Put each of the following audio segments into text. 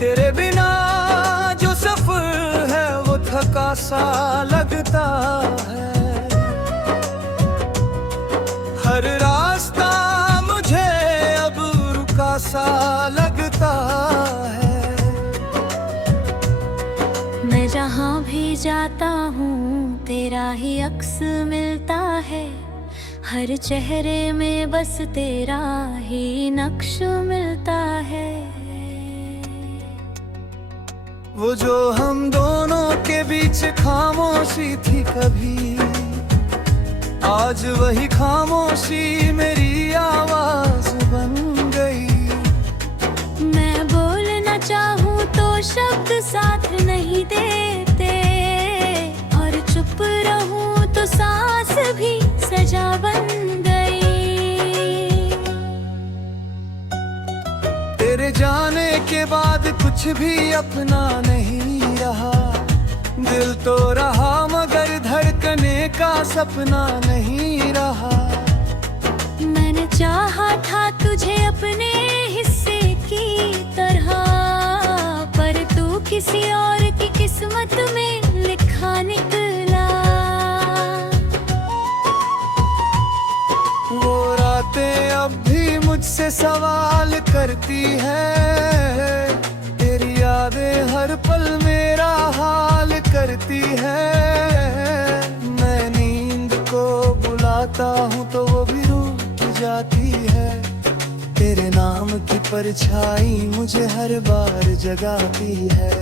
तेरे बिना जो सफर है वो थका सा लगता है। हर रास्ता मुझे अब रुका सा लगता है। मैं जहाँ भी जाता हूँ तेरा ही अक्स मिलता है। हर चेहरे में बस तेरा ही नक्श मिलता है। वो जो हम दोनों के बीच खामोशी थी कभी, आज वही खामोशी मेरी आवाज बन गई। मैं बोलना चाहूँ तो शब्द साथ नहीं देते, और चुप रहूँ तो सांस भी सजा बन गई। तेरे जाने के बाद कुछ भी अपना नहीं रहा। दिल तो रहा मगर धड़कने का सपना नहीं रहा। मैंने चाहा था तुझे अपने हिस्से की तरह, पर तू किसी और की किस्मत में लिखा निकला। वो रातें अब भी मुझसे सवाल करती है। तेरी यादें हर पल मेरा हाल करती है। मैं नींद को बुलाता हूँ तो वो भी रुक जाती है। तेरे नाम की परछाई मुझे हर बार जगाती है।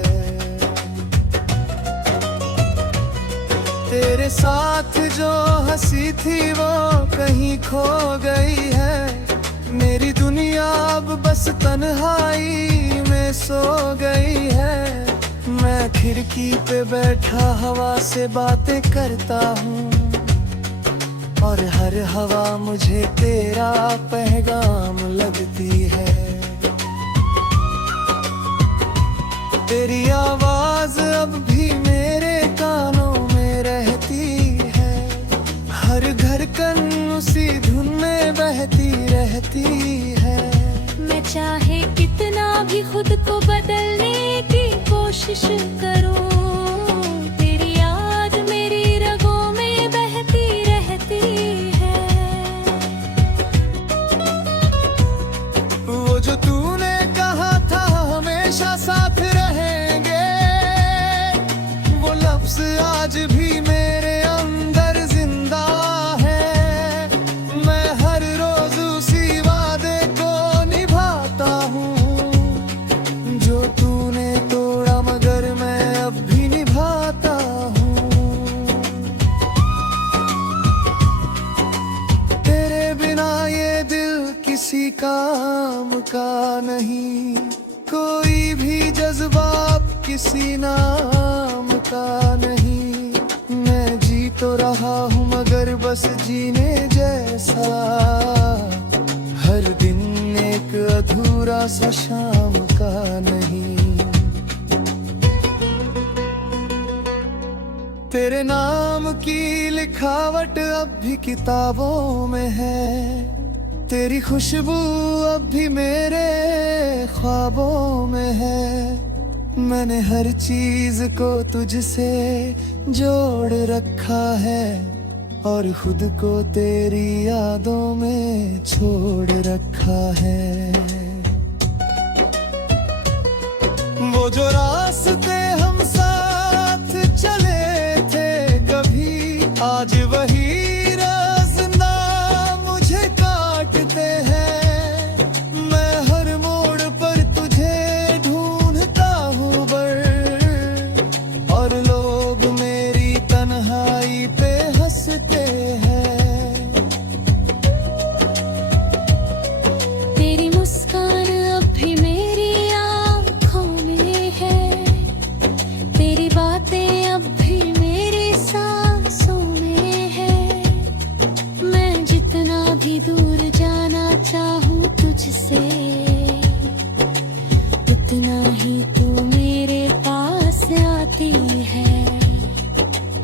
तेरे साथ जो हंसी थी वो कहीं खो गई है। मेरी दुनिया अब बस तन्हाई में सो गई है। मैं खिड़की पे बैठा हवा से बातें करता हूँ, और हर हवा मुझे तेरा पैगाम लगती है। तेरी आवाज अब भी मेरे कानों में रहती है। हर धड़कन उसी धुन में बहती रहती है। मैं चाहे कितना भी खुद को बदलने की कोशिश करूं, तेरी याद मेरी रगों में बहती रहती है। वो जो तूने कहा था हमेशा साथ रहेंगे, वो लफ्ज आज भी मेरे अंदर जिंदा है। मैं हर रोज उसी वादे को निभाता हूँ जो तूने तोड़ा, मगर मैं अब भी निभाता हूँ। तेरे बिना ये दिल किसी काम का नहीं। कोई भी जज्बात किसी नाम का नहीं। मैं जी तो रहा हूँ मगर बस जीने जैसा। हर दिन एक अधूरा सा शाम का नहीं। तेरे नाम की लिखावट अब भी किताबों में है। तेरी खुशबू अब भी मेरे ख्वाबों में है। मैंने हर चीज को तुझसे जोड़ रखा है, और खुद को तेरी यादों में छोड़ रखा है। वो जो रास्ते हम साथ चले थे कभी, आज वही रास्ता मुझे काटते हैं। मैं हर मोड़ पर तुझे ढूंढता हूँ और लोग मेरी तन्हाई पे हंसते हैं। तेरी मुस्कान अब भी मेरी आँखों में है। तेरी बातें अब भी मेरी सांसों में है। मैं जितना भी दूर जाना चाहूँ तुझसे, उतना ही तू मेरे पास आती है।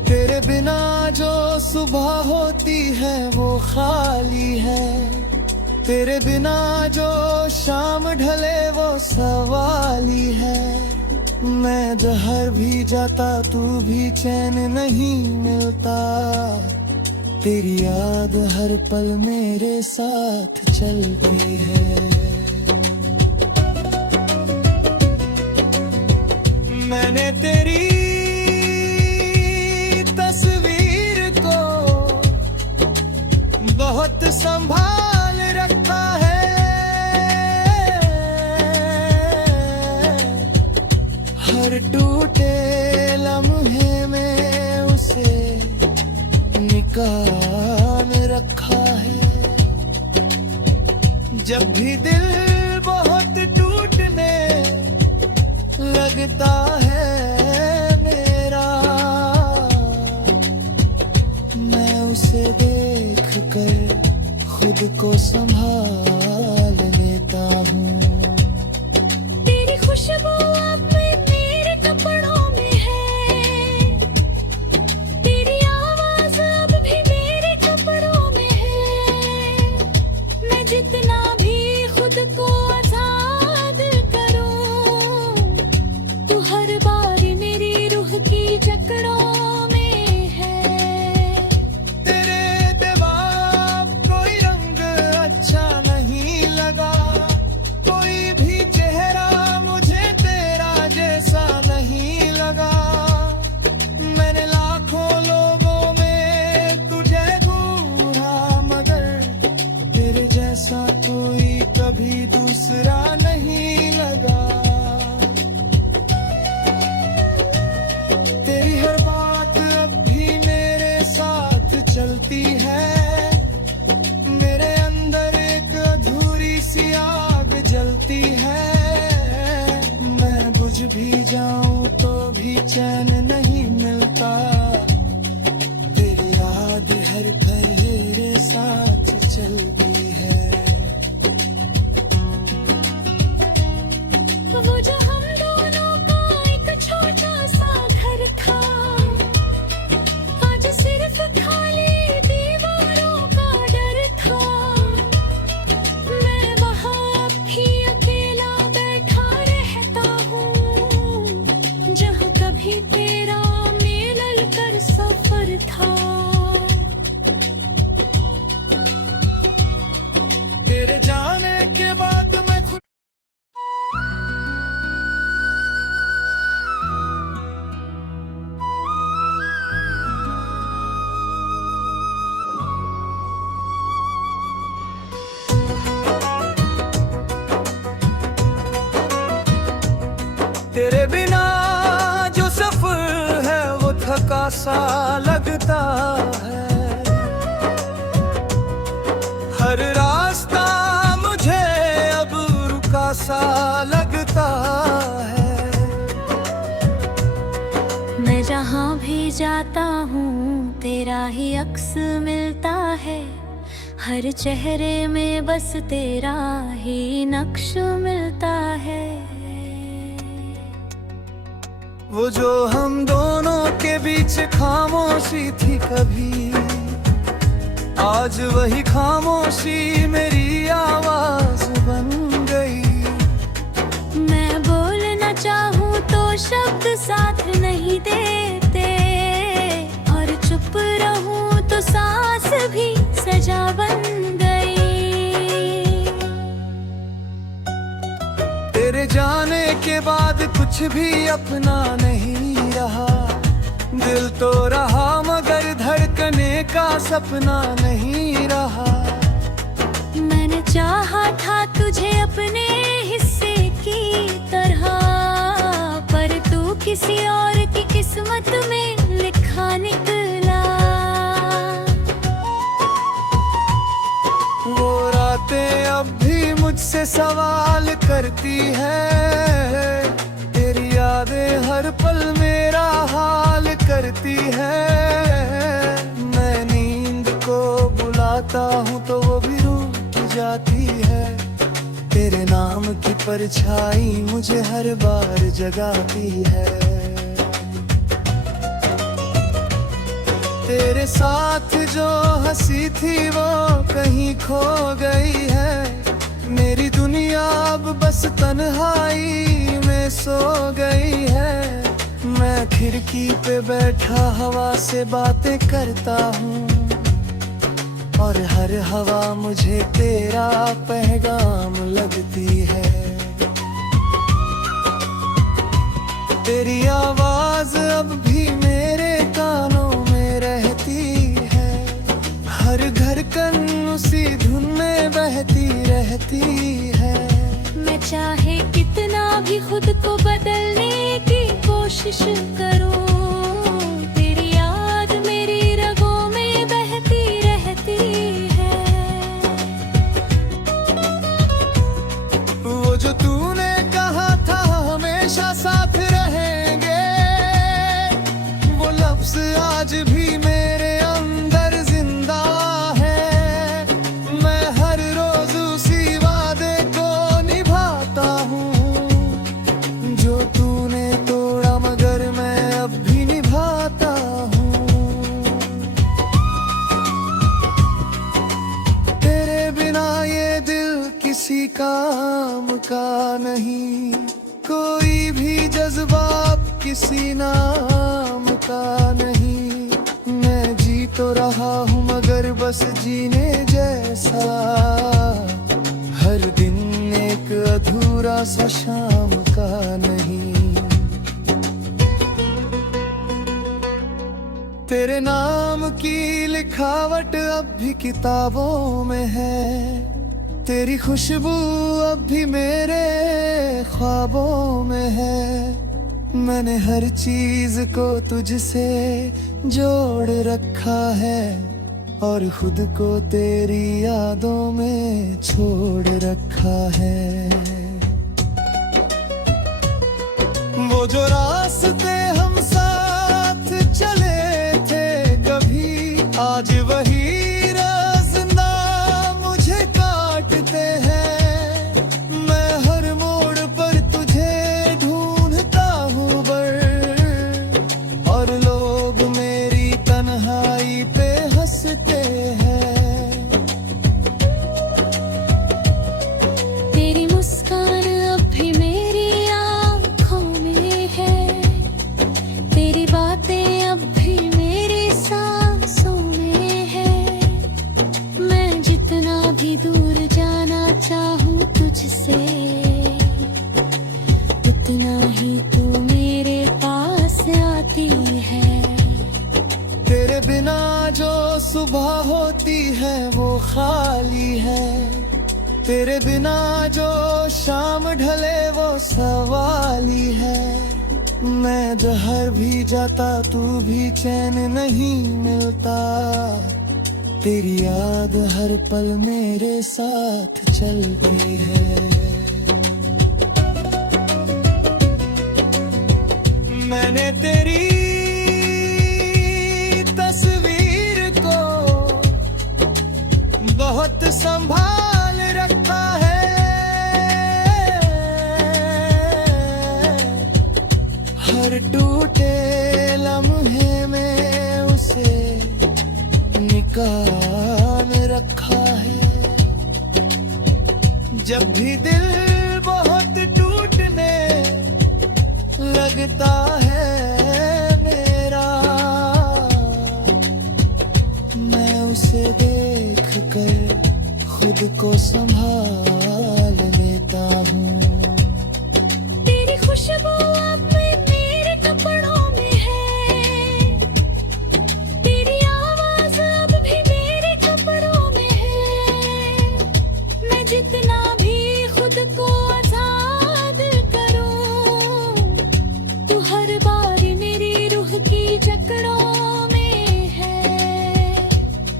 तेरे बिना जो सुबह होती है वो खाली है। तेरे बिना जो शाम ढले वो सवाल ही है। मैं जहर भी जाता तू भी चैन नहीं मिलता। तेरी याद हर पल मेरे साथ चलती है। मैंने तेरी तस्वीर को बहुत संभाल रखा है। हर टूटे लम्हे में उसे निकाल रखा है। जब भी दिल बहुत टूटने लगता है मेरा, मैं उसे देख कर खुद को संभाल लेता हूँ। तेरी खुशबू अब मेरे कपड़ों में है। तेरी आवाज अब भी मेरे कपड़ों में है। मैं जितना भी खुद को आजाद करूं, तू हर बार मेरी रूह की जकड़ों में है। तेरे दबाव कोई रंग अच्छा नहीं लगा। कोई भी चेहरा मुझे तेरा जैसा नहीं लगा। मैंने लाखों लोगों में तुझे ढूंढा मगर तेरे जैसा कोई कभी दूसरा नहीं लगा। तेरी हर बात अब भी मेरे साथ चलती है। मेरे अंदर एक अधूरी सी आग जलती है। मैं बुझ भी जाऊं तो भी चैन नहीं मिलता। तेरी याद हर पल मेरे साथ चलती है। वो जो हम दोनों का एक छोटा सा घर था, आज सिर्फ खाली दीवारों का डर था। मैं वहाँ भी अकेला बैठा रहता हूँ, जहाँ कभी तेरा मिलल कर सफर था। तेरे जाने के बाद मैं खुद तेरे बिना जो सफर है वो थका सा लगता है। हर रास्ता मुझे अब रुका सा लगता है। मैं जहाँ भी जाता हूँ तेरा ही अक्स मिलता है। हर चेहरे में बस तेरा ही नक्श मिलता है। वो जो हम दोनों के बीच खामोशी थी कभी, आज वही खामोशी मेरी आवाज बन गई। मैं बोलना चाहूँ तो शब्द साथ नहीं देते, और चुप रहूँ तो सांस भी सजा बन गई। तेरे जाने के बाद कुछ भी अपना नहीं रहा। दिल तो रहा मगर धड़कने का सपना नहीं रहा। मैंने चाहा था तुझे अपने हिस्से की तरह, पर तू किसी और की किस्मत में लिखा निकला। वो रातें अब भी मुझसे सवाल करती है। तेरी यादें हर पल मेरा हाल करती है। मैं नींद को बुलाता हूँ तो वो भी रुक जाती है। तेरे नाम की परछाई मुझे हर बार जगाती है। तेरे साथ जो हंसी थी वो कहीं खो गई है। मेरी दुनिया अब बस तन्हाई में सो गई है। मैं खिड़की पे बैठा हवा से बातें करता हूँ और हर हवा मुझे तेरा पैगाम लगती है। तेरी आवाज अब भी मेरे कानों में रहती है। हर धड़कन उसी धुन में बहती रहती है। मैं चाहे कितना भी खुद को बदलने की कोशिश करूं, तेरी याद मेरी रगों में बहती रहती है। वो जो तूने कहा था हमेशा साथ रहेंगे, वो लफ्ज आज भी मेरे अंदर जिंदा है। मैं हर रोज उसी वादे को निभाता हूँ जो तूने तोड़ा, मगर मैं अब भी निभाता हूँ। तेरे बिना ये दिल किसी काम का नहीं, कोई भी जज्बात किसी नाम का नहीं। मैं जी तो रहा हूँ मगर बस जीने जैसा, हर दिन एक अधूरा सा शाम का नहीं। तेरे नाम की लिखावट अब भी किताबों में है। तेरी खुशबू अब भी मेरे ख्वाबों में है। मैंने हर चीज को तुझसे जोड़ रखा है और खुद को तेरी यादों में छोड़ रखा है। वो जो रास्ते हम साथ चले थे कभी, आज वही दूर जाना चाहूं तुझसे, उतना ही तू मेरे पास आती है। तेरे बिना जो सुबह होती है वो खाली है। तेरे बिना जो शाम ढले वो सवाली है। मैं जहर भी जाता तू भी चैन नहीं मिलता। तेरी याद हर पल मेरे साथ चलती है। मैंने तेरी तस्वीर को बहुत संभाल रखा है। हर टूटे लम्हे में उसे निकाल रखा है। जब भी दिल बहुत टूटने लगता है मेरा, मैं उसे देख कर खुद को संभाल लेता हूँ। तेरी खुशबू अब मेरे कपड़ों में है। तेरी आवाज अब भी मेरे कपड़ों में है। मैं जितना भी खुद को आजाद करूं, तू हर बार मेरी रूह की जकड़ों में है।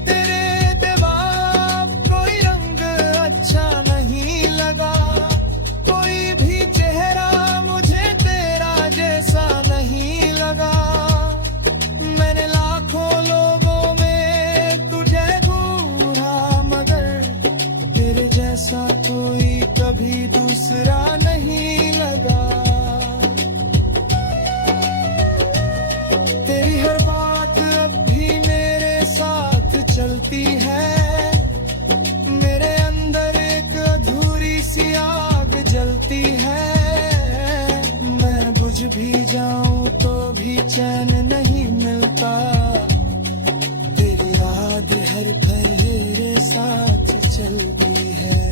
तेरे बेबाब कोई रंग अच्छा नहीं लगा। कोई भी चेहरा मुझे तेरा जैसा नहीं लगा। मैंने लाखों लोगों में तुझे ढूंढा, मगर तेरे जैसा कोई कभी दूसरा होती है। मैं बुझ भी जाऊं तो भी चैन नहीं मिलता। तेरी याद हर पल मेरे साथ चलती है।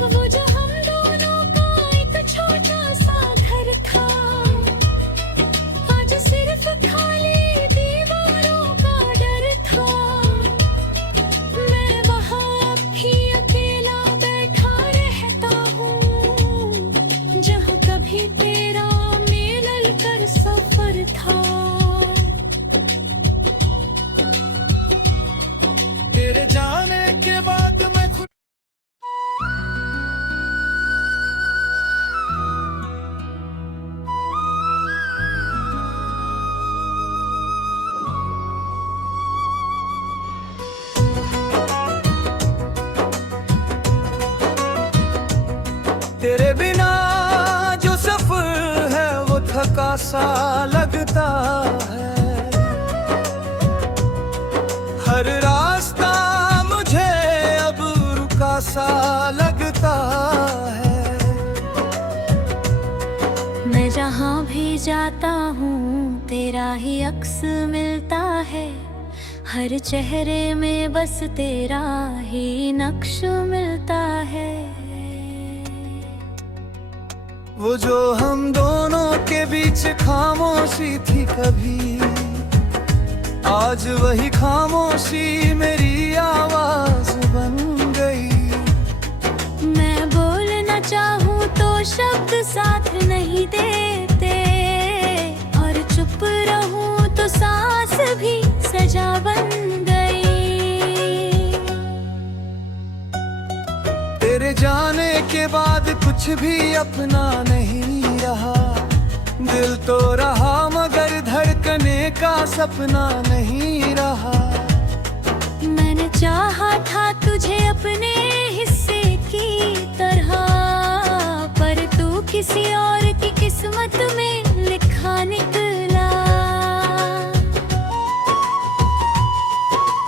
वो जो हम दोनों का एक छोटा सा घर था, आज सिर्फ खाली दीवारों का डर था। मैं वहाँ भी अकेला बैठा रहता हूँ, जहाँ कभी तेरा मिलल कर सफर था। तेरे जाने के बाद मैं खुद तेरे बिना जो सफर है वो थका सा लगता है। हर रास्ता मुझे अब रुका सा लगता है। मैं जहाँ भी जाता हूँ तेरा ही अक्स मिलता है। हर चेहरे में बस तेरा ही नक्श मिलता है। वो जो हम दोनों के बीच खामोशी थी कभी, आज वही खामोशी मेरी आवाज बन गई। मैं बोलना चाहूँ तो शब्द साथ नहीं देते, और चुप रहूँ तो सांस भी सजा बन गई। तेरे जाने के बाद कुछ भी अपना नहीं रहा। दिल तो रहा मगर धड़कने का सपना नहीं रहा। मैंने चाहा था तुझे अपने हिस्से की तरह, पर तू किसी और की किस्मत में लिखा निकला।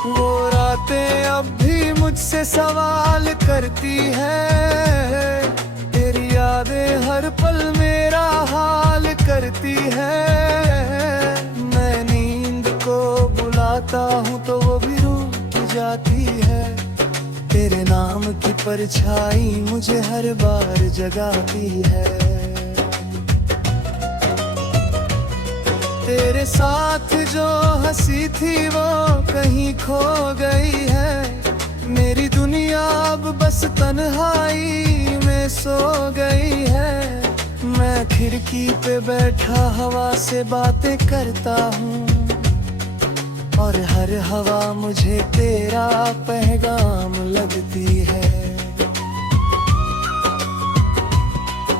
वो रातें अब भी मुझसे सवाल करती है। तेरी यादें हर पल मेरा हाल करती है। मैं नींद को बुलाता हूँ तो वो भी रुक जाती है। तेरे नाम की परछाई मुझे हर बार जगाती है। तेरे साथ जो हंसी थी वो कहीं खो गई है। मेरी दुनिया अब बस तन्हाई में सो गई है। मैं खिड़की पे बैठा हवा से बातें करता हूँ, और हर हवा मुझे तेरा पैगाम लगती है।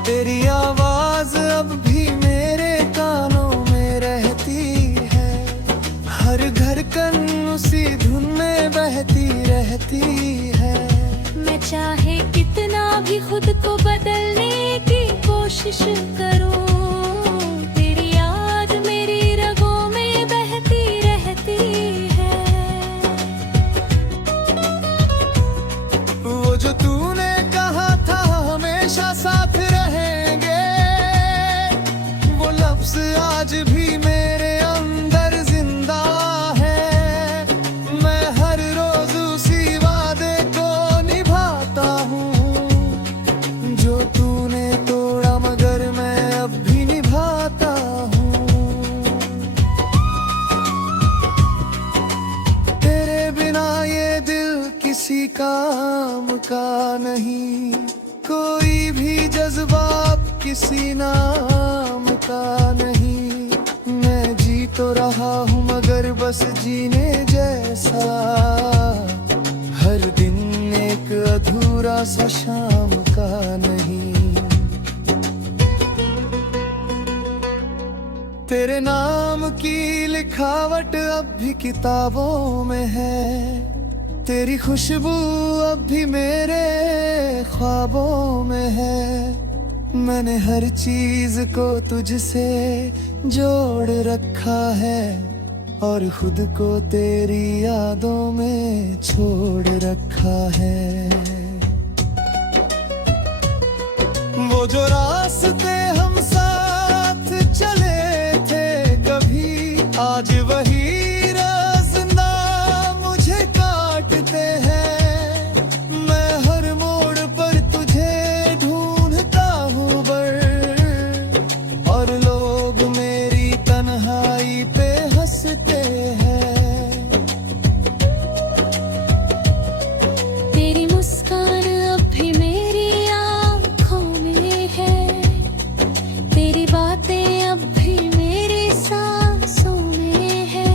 तेरी आवाज अब भी मेरे कानों में रहती है। हर धड़कन उसी धुन में बहती रहती है। मैं चाहे कितना भी खुद को बदलने की कोशिश करूं, तेरी याद मेरी रगों में बहती रहती है। वो जो तूने कहा था हमेशा साथ रहेंगे, वो लफ्ज आज भी मेरे अंदर जिंदा है। मैं हर रोज उसी वादे को निभाता हूँ जो तूने तोड़ा, मगर मैं अब भी निभाता हूँ। तेरे बिना ये दिल किसी काम का नहीं। कोई भी जज्बात किसी नाम का नहीं। मैं जी तो रहा हूँ मगर बस जीने जैसा। हर दिन एक अधूरा सा शाम का नहीं। तेरे नाम की लिखावट अब भी किताबों में है। तेरी खुशबू अब भी मेरे ख्वाबों में है। मैंने हर चीज को तुझसे जोड़ रखा है, और खुद को तेरी यादों में छोड़ रखा है। वो जो रास्ते हम साथ चले थे कभी, आज वही रास्ता मुझे काटते हैं। मैं हर मोड़ पर तुझे ढूंढता हूँ बर, और लोग मेरी तन्हाई पे हंसते हैं। तेरी मुस्कान अब भी मेरी आँखों में है, तेरी बातें अब भी मेरी सांसों में है।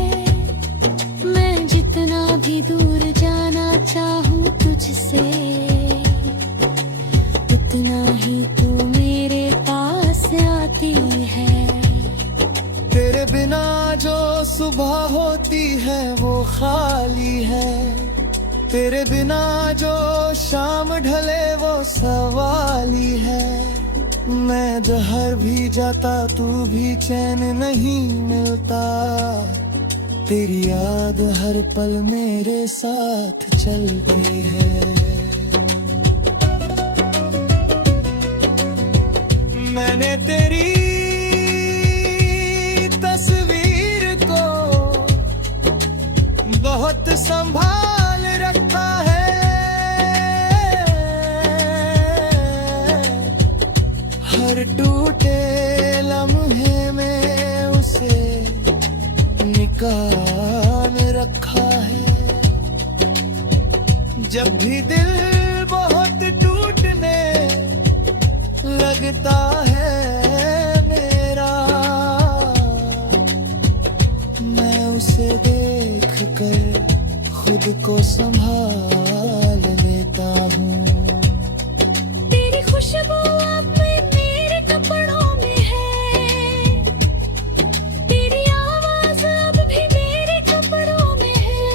मैं जितना भी दूर जाना चाहूँ तुझसे, उतना ही तू मेरे पास आती है। तेरे बिना जो सुबह होती है वो खाली है, तेरे बिना जो शाम ढले वो सवाली है। मैं जहर भी जाता तू भी चैन नहीं मिलता, तेरी याद हर पल मेरे साथ चलती है। मैंने तेरी तस्वीर को बहुत संभाल रखा है, हर टूटे लम्हे में उसे निकाल रखा है। जब भी दिल बहुत टूटने लगता है मेरा, मैं उसे देख कर खुद को संभाल लेता हूँ। तेरी खुशबू अब मेरे कपड़ों में है, तेरी आवाज अब भी मेरे कपड़ों में है।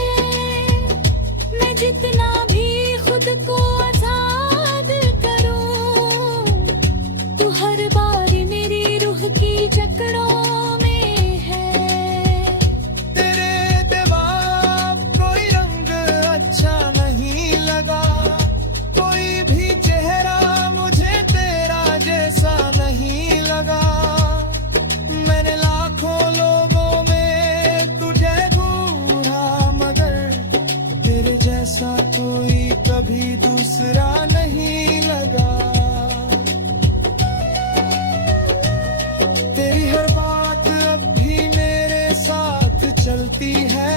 मैं जितना भी खुद को आजाद करूं, तू हर बार मेरी रूह की जकड़ों में है। तेरे जवाब कोई रंग अच्छा नहीं लगा, कोई भी चेहरा मुझे तेरा जैसा नहीं लगा। मैंने लाखों लोगों में तुझे ढूंढा मगर तेरे जैसा कोई कभी दूसरा नहीं लगा। तेरी हर बात अब भी मेरे साथ चलती है,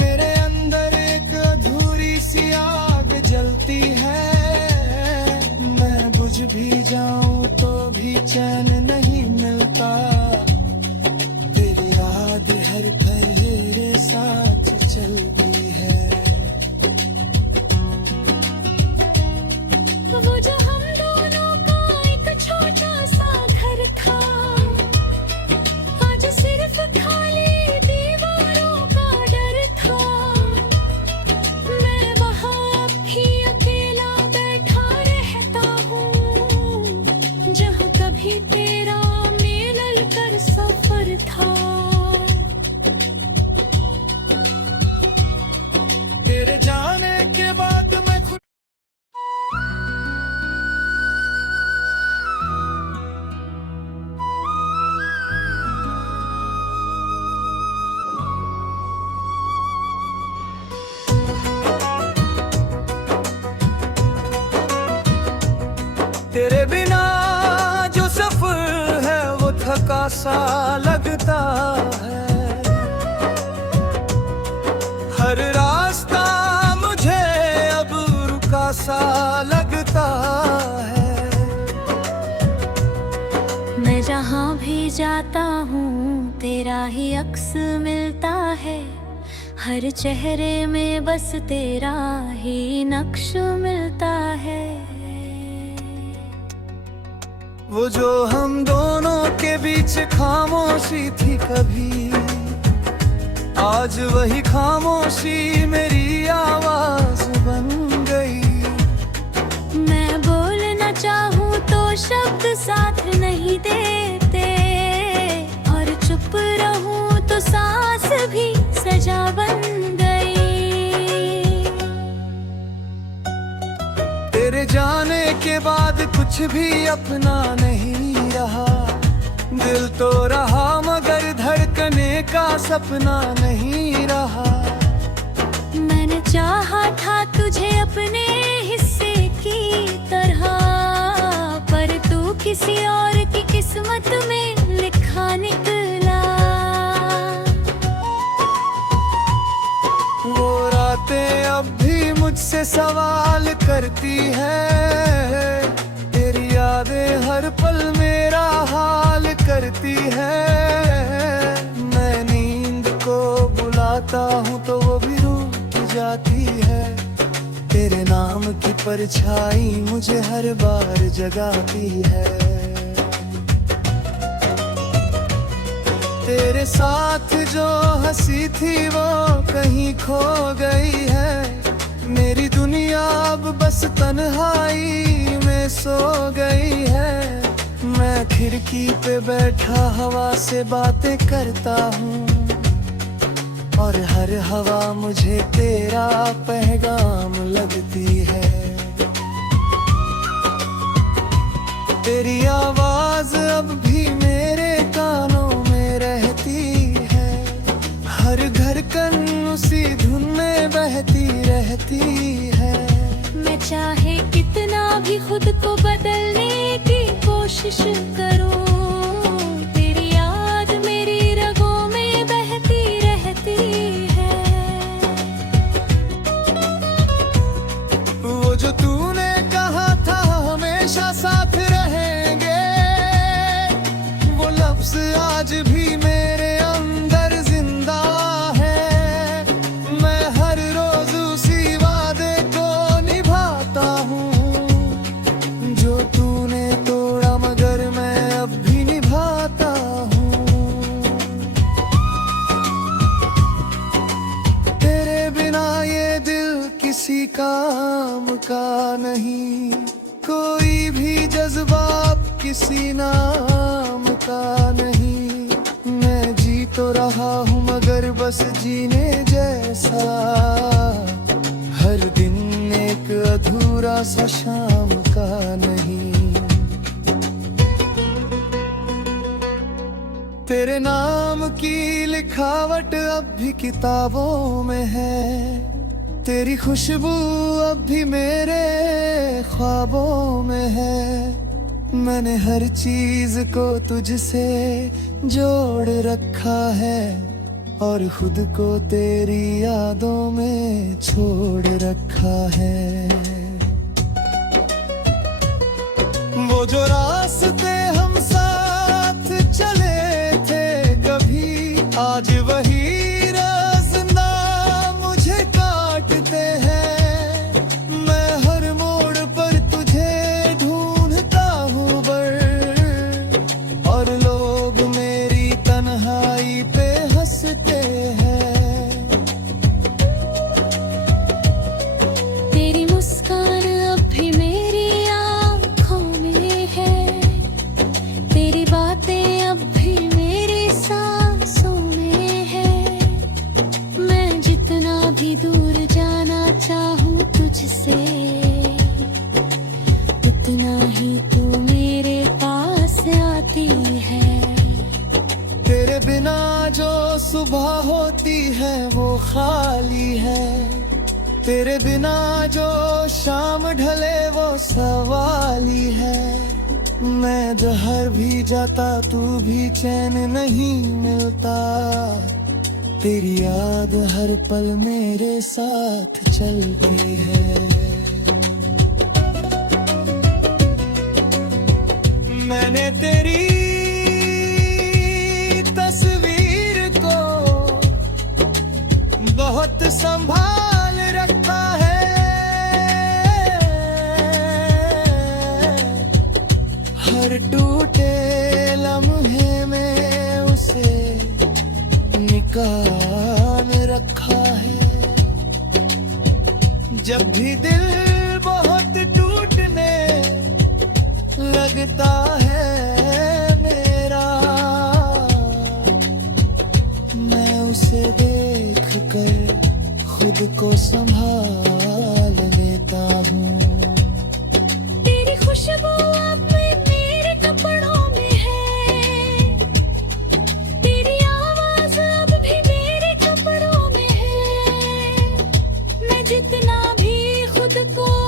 मेरे अंदर एक अधूरी सी आग जलती है। मैं बुझ भी जाऊं तो भी चैन नहीं मिलता, तेरी याद हर पल मेरे साथ चलती है। वो जो हम दोनों का एक छोटा सा घर था, आज सिर्फ खाली दीवारों का डर था। मैं वहाँ भी अकेला बैठा रहता हूँ, जहाँ कभी तेरा मिलल कर सफर था। तेरे जाने के बाद मैं खुद तेरे बिना जो सफर है वो थका सा लगता है, हर रास्ता मुझे अब रुका सा लगता है। मैं जहाँ भी जाता हूँ तेरा ही अक्स मिलता है, हर चेहरे में बस तेरा ही नक्श मिलता है। वो जो हम दोनों के बीच खामोशी थी कभी, आज वही खामोशी मेरी आवाज बन गई। मैं बोलना चाहूँ तो शब्द साथ नहीं देते, और चुप रहूँ तो सांस भी सजा बन गई। तेरे जाने के बाद कुछ भी अपना नहीं रहा। दिल तो रहा मगर धड़कने का सपना नहीं रहा। मैंने चाहा था तुझे अपने हिस्से की तरह, पर तू किसी और की किस्मत में लिखा निकला। वो रातें अब भी मुझसे सवाल करती है, तेरी यादें हर पल मेरा हाल करती है। मैं नींद को बुलाता हूँ तो वो भी रुक जाती है। तेरे नाम की परछाई मुझे हर बार जगाती है। तेरे साथ जो हंसी थी वो कहीं खो गई है। मेरी दुनिया अब बस तन्हाई में सो गई है। मैं खिड़की पे बैठा हवा से बातें करता हूँ, और हर हवा मुझे तेरा पैगाम लगती है। तेरी आवाज अब भी मेरे कानों में रहती है। हर धड़कन उसी धुन में बहती रहती है। मैं चाहे कितना भी खुद को बदलने की कोशिश करूं, तेरी याद मेरी रगों में बहती रहती है। वो जो तूने कहा था हमेशा साथ रहेंगे, वो लफ्ज आज भी मेरे अंदर जिंदा है। मैं हर रोज उसी वादे को निभाता हूँ, जो तूने तोड़ा मगर मैं अब भी निभाता हूँ। तेरे बिना ये दिल किसी काम का नहीं, कोई भी जज्बात किसी नाम का नहीं। मैं जी तो रहा हूँ मगर बस जीने जैसा, हर दिन एक अधूरा सा शाम का नहीं। तेरे नाम की लिखावट अब भी किताबों में है। तेरी खुशबू अब भी मेरे ख्वाबों में है। मैंने हर चीज को तुझसे जोड़ रखा है, और खुद को तेरी यादों में छोड़ रखा है। वो जो रास्ते हम साथ चले थे कभी, आज वही रास्ता मुझे काटते हैं। मैं हर मोड़ पर तुझे ढूंढता हूँ और लोग मेरी तन्हाई पे हंसते हैं। तेरी मुस्कान अब भी मेरी आँखों में है। तेरी बातें अब भी मेरी सांसों में है। मैं जितना भी दूर जाना चाहूँ तुझसे, उतना ही तू मेरे पास आती है। तेरे बिना जो सुबह होती है वो खाली है। तेरे बिना जो शाम ढले वो सवाली है। मैं जहर भी जाता तू भी चैन नहीं मिलता। तेरी याद हर पल मेरे साथ चलती है। मैंने तेरी तस्वीर को बहुत संभाल रखा है। हर टूटे लम्हे में उसे निकाल रखा है। जब भी दिल बहुत टूटने लगता है मेरा, मैं उसे देख कर खुद को संभाल लेता हूँ। जितना भी खुद को